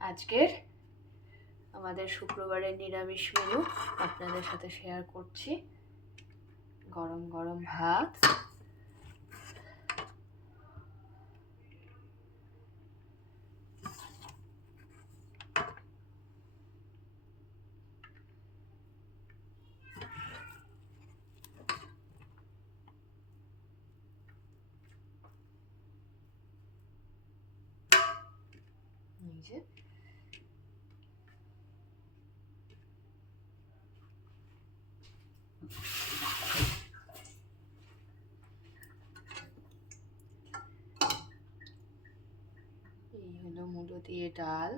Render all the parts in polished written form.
আজকের আমাদের শুক্রবারের নিরামিষ মেনু আপনাদের সাথে শেয়ার করছি। গরম গরম ভাত, এই যে এই হলো মূলো দিয়ে ডাল,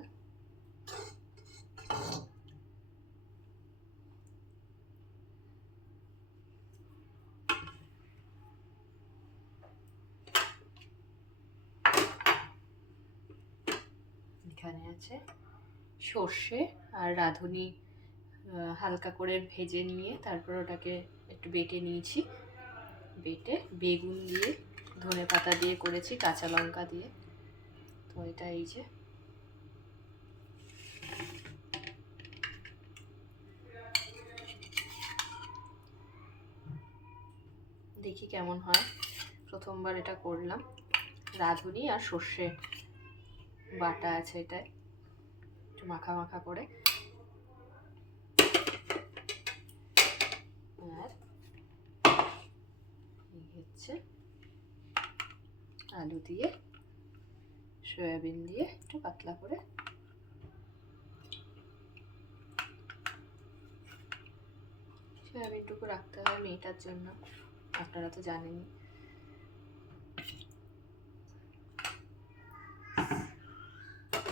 এখানে আছে সর্ষে আর রাঁধুনি হালকা করে ভেজে নিয়ে তারপর ওটাকে একটু বেটে নিয়েছি। বেটে বেগুন দিয়ে ধনেপাতা দিয়ে করেছি, কাঁচা লঙ্কা দিয়ে। তো এটা এই যে দেখি কেমন হয়, প্রথমবার এটা করলাম। রাঁধুনি আর সর্ষে বাটা আছে, এটাই একটু মাখা মাখা করে। আর এই হচ্ছে আলু দিয়ে সয়াবিন দিয়ে একটু পাতলা করে সয়াবিনটুকু রাখতে হয় মেয়েটার জন্য, আপনারা তো জানেনই।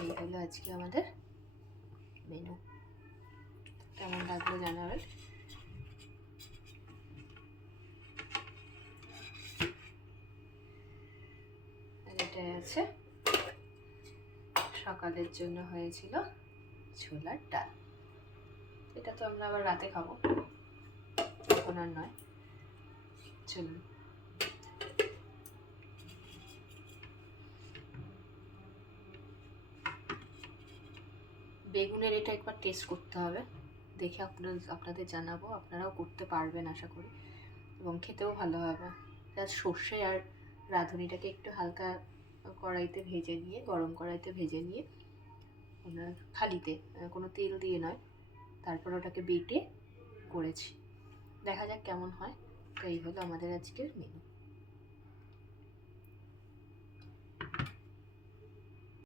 এই হলো আজকে আমাদের মেনু। কেমন লাগলো জানাবেন। আর এটাই আছে সকালের জন্য হয়েছিল ছোলার ডাল। এটা তো আমরা আবার রাতে খাবো, এখন আর নয়। চলুন বেগুনের এটা একবার টেস্ট করতে হবে, দেখে আপনাদের জানাবো। আপনারাও করতে পারবেন আশা করি, এবং খেতেও ভালো হবে। সর্ষে আর রাঁধুনিটাকে একটু হালকা কড়াইতে ভেজে নিয়ে, গরম কড়াইতে ভেজে নিয়ে, খালিতে, কোনো তেল দিয়ে নয়, তারপর ওটাকে বেটে করেছি। দেখা যাক কেমন হয়। তো এই হলো আমাদের আজকের মেনু।